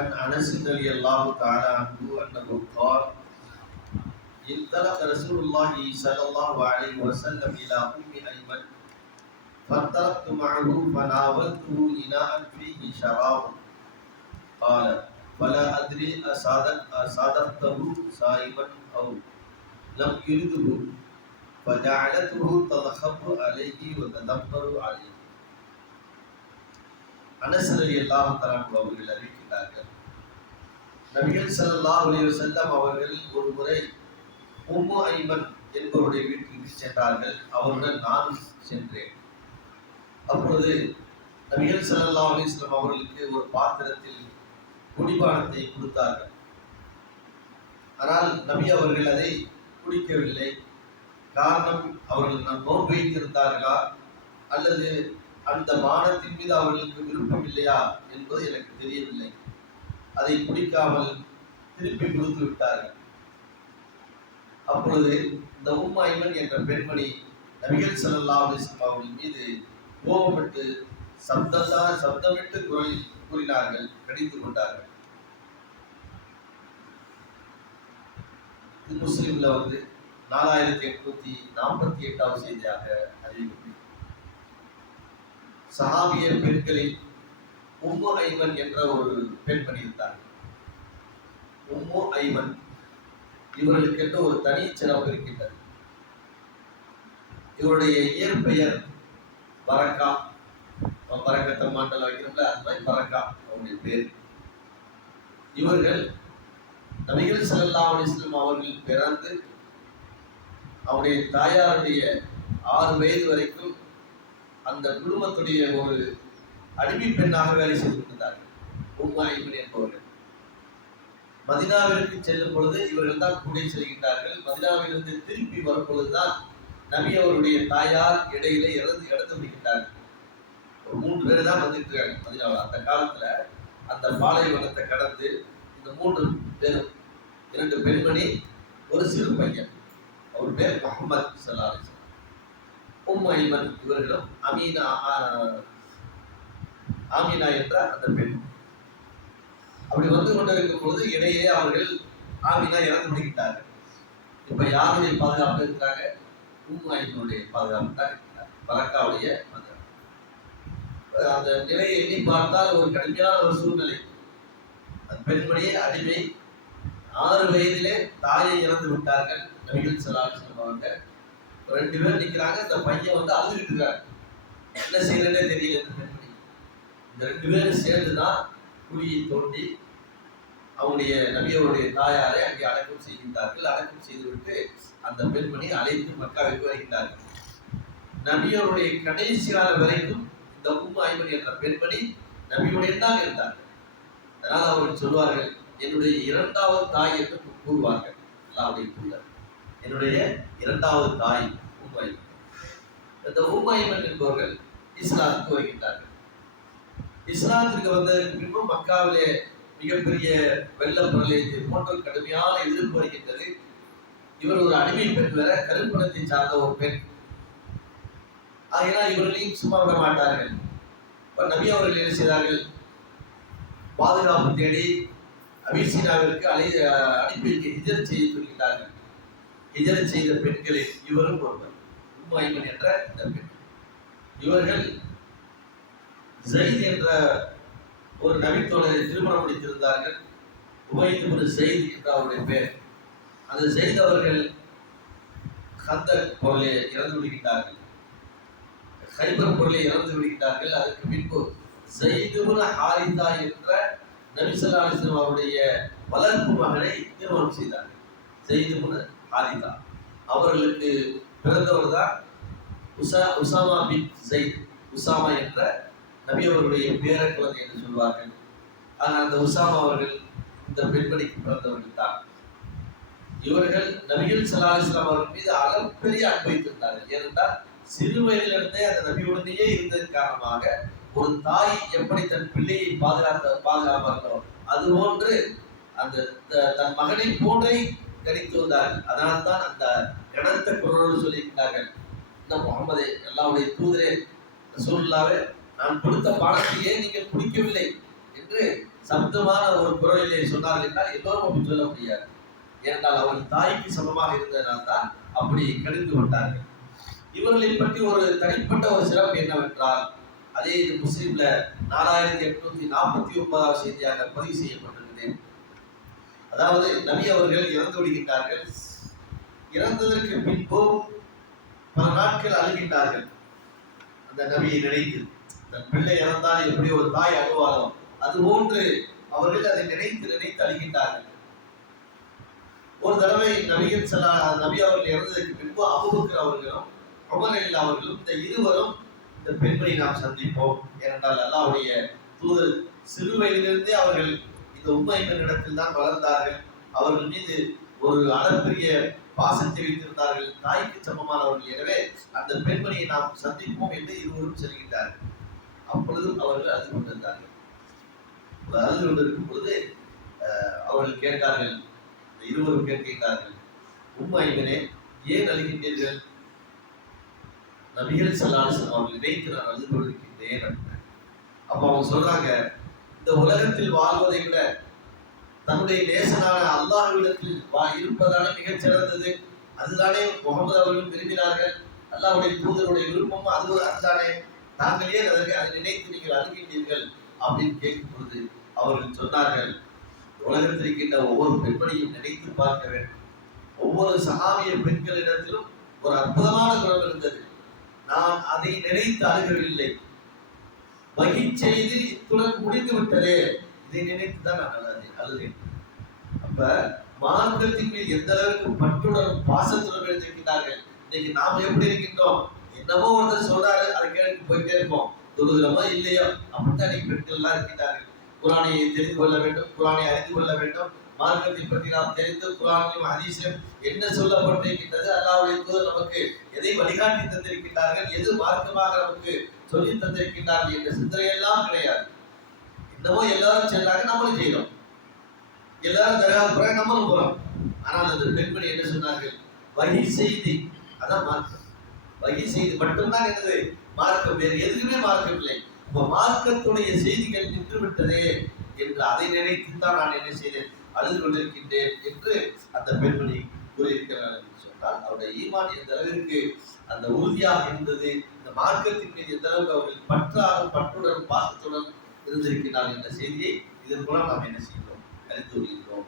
عن أنس رضي الله تعالى عنه أنه قال انطلق رسول الله صلى الله عليه وسلم إلى أم أيمن فانطلقت معه فناولته إناء فيه شراب. قال فلا أدري اصادق اصادقته صائما أو لم يرده. فجعلته تضخم عليه وتدبر عليه. அனசரலி அல்லாஹு தஆலா அவர்கள் அறிவிக்கிறார்கள் நபிகள் ஸல்லல்லாஹு அலைஹி செல்லம் அவர்கள் ஒரு முறை உம்மு ஐமன் என்பவருடைய வீட்டிற்கு சென்றார்கள். அவருடன் நானும் சென்றேன். அப்பொழுது நபிகள் சல்லா அலிஸ்லாம் அவர்களுக்கு ஒரு பாத்திரத்தில் குடிபானத்தை கொடுத்தார்கள். ஆனால் நபி அவர்கள் அதை குடிக்கவில்லை. காரணம் அவர்கள் நான் நோன்பு வைத்திருந்தார்களா அல்லது அந்த மானத்தின் மீது அவர்களுக்கு விருப்பம் இல்லையா என்பது எனக்கு தெரியவில்லை. அதை பிடிக்காமல் திருப்பி கொடுத்து விட்டார்கள். அப்பொழுது இந்த உம்மாய்மன் என்ற பெண்மணி நபிகள் செல்லல்லா அலைஹி அவர்கள் மீது கோபப்பட்டு சப்தத்தா சப்தமிட்டு குரல் கூறினார்கள் கடித்து கொண்டார்கள். முஸ்லிம்ல வந்து நாலாயிரத்தி எட்நூத்தி நாற்பத்தி எட்டாவது செய்தியாக அறிவிக்கப்பட்டது. சஹாபிய பெண்களில் உம்மு ஐமன் என்ற ஒரு பெண்மணி இருந்தார் உம்மு ஐமன் இவர்களுக்கென்று ஒரு தனி சிறப்பு இருக்கின்றது. இவருடைய இயற்பெயர் பரக்கா. பரக்கத்தை மாண்டல் வைக்கிறோம்ல அது மாதிரி பரக்கா அவருடைய பேர். இவர்கள் நபிகள் சல்லா அலிஸ்லாம் அவர்கள் பிறந்து அவருடைய தாயாருடைய ஆறு வயது வரைக்கும் அந்த குடும்பத்துடைய ஒரு அடிமை பெண்ணாக வேலை செய்து கொண்டிருந்தார்கள் உம்மாயிபின் என்பவர்கள். மதினாவிற்கு செல்லும் பொழுது இவர்கள் தான் கூட செல்கின்றார்கள். மதினாவிலிருந்து திருப்பி வரும் பொழுதுதான் நபி அவருடைய தாயார் இடையில இறந்து இறந்து விடுகின்றார்கள். ஒரு மூன்று பேர் தான் வந்துட்டு இருக்காங்க மதினாவில். அந்த காலத்துல அந்த பாலைவனத்தை கடந்து இந்த மூன்று பேரும் இரண்டு பெண்மணி ஒரு சிறு பையன். அவர் பேர் முகமது சல்லாஹ் உம் ஐமன் இவர்களும் அமீனா ஆ- ஆமீனா என்ற அந்த பெண். அப்படி வந்து கொண்டிருக்கும் பொழுது இடையே அவர்கள் ஆமீனா இறந்து முடிக்கிட்டார்கள் இப்ப யாருடைய பாதுகாப்பு இருக்கிறாங்க? உம் ஐமனுடைய பாதுகாப்பு தான் இருக்கிறார். பரக்காவுடைய அந்த நிலையை எண்ணி பார்த்தால் ஒரு கடுமையான ஒரு சூழ்நிலை. அந்த பெண்மணியை அடிமை ஆறு வயதிலே தாயை இறந்து விட்டார்கள். நபிகள் சலாஹ் அவங்க ரெண்டு பேர் நிக்கிறாங்க இந்த பையன் வந்து அழுதுகிட்டு இருக்காரு. என்ன செய்யறதே தெரியல இந்த ரெண்டு பேரும் சேர்ந்துதான் குழியை தோண்டி அவனுடைய நபியவருடைய தாயாரை அங்கே அடக்கம் செய்கின்றார்கள். அடக்கம் செய்துவிட்டு அந்த பெண்மணி அழைத்து மக்காவிற்கு வருகின்றார்கள். நபியவருடைய கடைசி காலம் வரைக்கும் இந்த உம்மு என்ற பெண்மணி நபியுடைய தான் இருந்தார்கள் அதனால் அவர்கள் சொல்வார்கள் என்னுடைய இரண்டாவது தாய் என்று கூறுவார்கள். அல்லாவுடைய தூதர். என்னுடைய இரண்டாவது தாய் உமை இந்த உமைமன் என்பவர்கள் இஸ்லாத்துக்கு வருகின்றார்கள். இஸ்லாத்திற்கு வந்ததற்கு பின்பு மக்காவிலே மிகப்பெரிய வெள்ள பிரளயத்தை போன்ற கடுமையான எதிர்ப்பு வருகின்றது. இவர் ஒரு அடிமை பெண் வேற கருப்பணத்தை சார்ந்த ஒரு பெண். ஆகையினால் இவர்களையும் சும்மா விட மாட்டார்கள். இப்ப நபி அவர்கள் என்ன செய்தார்கள்? பாதுகாப்பு தேடி அபிசீனாவிற்கு அழை அனுப்பி ஹிஜர் செய்ய சொல்கிறார்கள் ஹிஜர் செய்த பெண்களில் இவரும் ஒருவர். உம்மைமன் என்ற இந்த பெண். இவர்கள் ஜெயித் என்ற ஒரு நபித்தோழரை திருமணம் முடித்திருந்தார்கள். உபயத்து ஒரு ஜெயித் என்ற அவருடைய பெயர். அந்த ஜெயித் அவர்கள் கந்த பொருளை இறந்து விடுகின்றார்கள். ஹைபர் பொருளை இறந்து விடுகின்றார்கள். அதற்கு பின்பு ஜெயிதுபுன ஹாரிதா என்ற நபிசல்லா அலிஸ்லாம் அவருடைய வளர்ப்பு மகனை திருமணம் செய்தார்கள் ஜெயிதுபுன ஹாரிதா அவர்களுக்கு பிறந்தவர் தான் உசா உசாமா பின் ஜெயித் உசாமா என்ற நபி அவருடைய பேர குழந்தை என்று சொல்வார்கள். ஆனால் அந்த உசாமா அவர்கள் இந்த பெண்மணிக்கு பிறந்தவர்கள் தான். இவர்கள் நபிகள் ஸல்லல்லாஹு அவர்கள் மீது அளப்பெரிய அன்பு வைத்திருந்தார்கள். ஏனென்றால் சிறு வயதிலிருந்தே அந்த நபியுடனேயே இருந்ததன் காரணமாக ஒரு தாய் எப்படி தன் பிள்ளையை பாதுகாத்த பாதுகாப்பார்களோ அதுபோன்று அந்த த- தன் மகனை போன்றே கணித்து வந்தார்கள் அதனால் தான் அந்த கனத்த குரலோடு சொல்லியிருக்கிறார்கள். இந்த முகமது அல்லாவுடைய தூதரே சூழ்நிலாவே நான் கொடுத்த பாடத்தையே நீங்கள் குடிக்கவில்லை என்று சப்தமான ஒரு குரலிலே சொன்னார்கள் என்றால் எல்லோரும் அப்படி சொல்ல முடியாது. ஏனென்றால் அவர்கள் தாய்க்கு சமமாக இருந்ததனால் தான் அப்படி கடிந்து கொண்டார்கள். இவர்களை பற்றி ஒரு தனிப்பட்ட ஒரு சிறப்பு என்னவென்றால் அதே இது முஸ்லீம்ல நாலாயிரத்தி எட்நூத்தி நாற்பத்தி ஒன்பதாவது செய்தியாக பதிவு செய்யப்பட்டிருக்கிறேன் அதாவது நபி அவர்கள் இறந்து விடுகின்றார்கள். இறந்ததற்கு பின்பு பல நாட்கள் அழுகின்றார்கள். அந்த நபியை நினைத்து தன் பிள்ளை இறந்தால் எப்படி ஒரு தாய் அழுவாரோ அது போன்று அவர்கள் அதை நினைத்து நினைத்து அழுகின்றார்கள். ஒரு தடவை நபிகள் செல்லா நபி அவர்கள் இறந்ததற்கு பின்பு அபுபக்கர் அவர்களும் உமர் அவர்களும் இந்த இருவரும் இந்த பெண்மணி நாம் சந்திப்போம். ஏனென்றால் அல்லாவுடைய தூதர் சிறு வயதிலிருந்தே அவர்கள் இந்த உண்மை இடத்தில் தான் வளர்ந்தார்கள். அவர்கள் மீது ஒரு அளப்பெரிய பாசத்தை வைத்திருந்தார்கள். தாய்க்கு சமமானவர்கள். எனவே அந்த பெண்மணியை நாம் சந்திப்போம் என்று இருவரும் செல்கின்றார்கள். அப்பொழுதும் அவர்கள் அழுது கொண்டிருந்தார்கள். அப்பொழுது அழுது கொண்டிருக்கும் பொழுது அவர்கள் கேட்டார்கள். இருவரும் கேட்கின்றார்கள் உண்மையினே ஏன் அழுகின்றீர்கள்? நபிகள் சல்லாசன் அவர்கள் நினைத்து நான் அழுது கொண்டிருக்கின்றேன் அப்ப அவங்க சொல்றாங்க இந்த உலகத்தில் வாழ்வதை விட தன்னுடைய நேசனான அல்லாஹ்விடத்தில் வா இருப்பதான மிகச் சிறந்தது. அதுதானே முகமது அவர்களும் விரும்பினார்கள். அல்லாவுடைய தூதருடைய விருப்பம் அது அதுதானே. தாங்கள் ஏன் அதற்கு அதை நினைத்து நீங்கள் அறிவிக்கிறீர்கள் அப்படின்னு கேட்கும் பொழுது அவர்கள் சொன்னார்கள் உலகத்தில் இருக்கின்ற ஒவ்வொரு பெண்மணியும் நினைத்து பார்க்க வேண்டும். ஒவ்வொரு சகாமிய பெண்களிடத்திலும் ஒரு அற்புதமான குரல் இருந்தது. நான் அதை நினைத்து அழுகவில்லை மகிழ்ச்செய்து இத்துடன் முடிந்து விட்டதே இதை நினைத்து தான் நான் அழுது அழுதேன். அப்ப மார்க்கத்தின் மேல் எந்த அளவுக்கு பற்றுடன் பாசத்துடன் எழுந்திருக்கிறார்கள் இன்னைக்கு நாம எப்படி இருக்கின்றோம்? என்னமோ ஒருத்தர் சொல்றாரு அதை கேட்டு போயிட்டே இருப்போம். தொழுகிறோமோ இல்லையோ? அப்படித்தான் இன்னைக்கு பெண்கள் எல்லாம் இருக்கின்றார்கள். குரானை தெரிந்து கொள்ள வேண்டும் குரானை அறிந்து கொள்ள வேண்டும். மார்க்கத்தை பற்றி நாம் தெரிந்து குரானிலும் ஹதீஸிலும் என்ன சொல்லப்பட்டிருக்கின்றது? அல்லாவுடைய தூதர் நமக்கு எதை வழிகாட்டி தந்திருக்கின்றார்கள்? எது மார்க்கமாக நமக்கு சொல்லி தந்திருக்கின்றார்கள் என்ற சிந்தனை எல்லாம் கிடையாது. என்னமோ எல்லாரும் செய்யறாங்க நம்மளும் செய்யறோம் எல்லாரும் தர்கா போறாங்க நம்மளும் போறோம். ஆனால் அந்த பெண்மணி என்ன சொன்னார்கள்? வகி செய்தி. அதான் மார்க்கம். வகி செய்தி மட்டும்தான் என்னது? மார்க்கம் வேறு எதுவுமே மார்க்கம் இல்லை இப்ப மார்க்கத்துடைய செய்திகள் நின்று விட்டதே என்று அதை நினைத்து தான் நான் என்ன செய்தேன்? அழுது கொண்டிருக்கின்றேன் என்று அந்த பெண்மணி கூறியிருக்கிறார் என்று சொன்னால் அவருடைய ஈமான் எந்த அளவிற்கு அந்த உறுதியாக இருந்தது இந்த மார்க்கத்தின் மீது எந்த அளவுக்கு அவர்கள் பற்றாக பற்றுடன் பாசத்துடன் இருந்திருக்கிறார் என்ற செய்தியை இதன் மூலம் நாம் என்ன செய்கிறோம் அறிந்து கொள்கிறோம்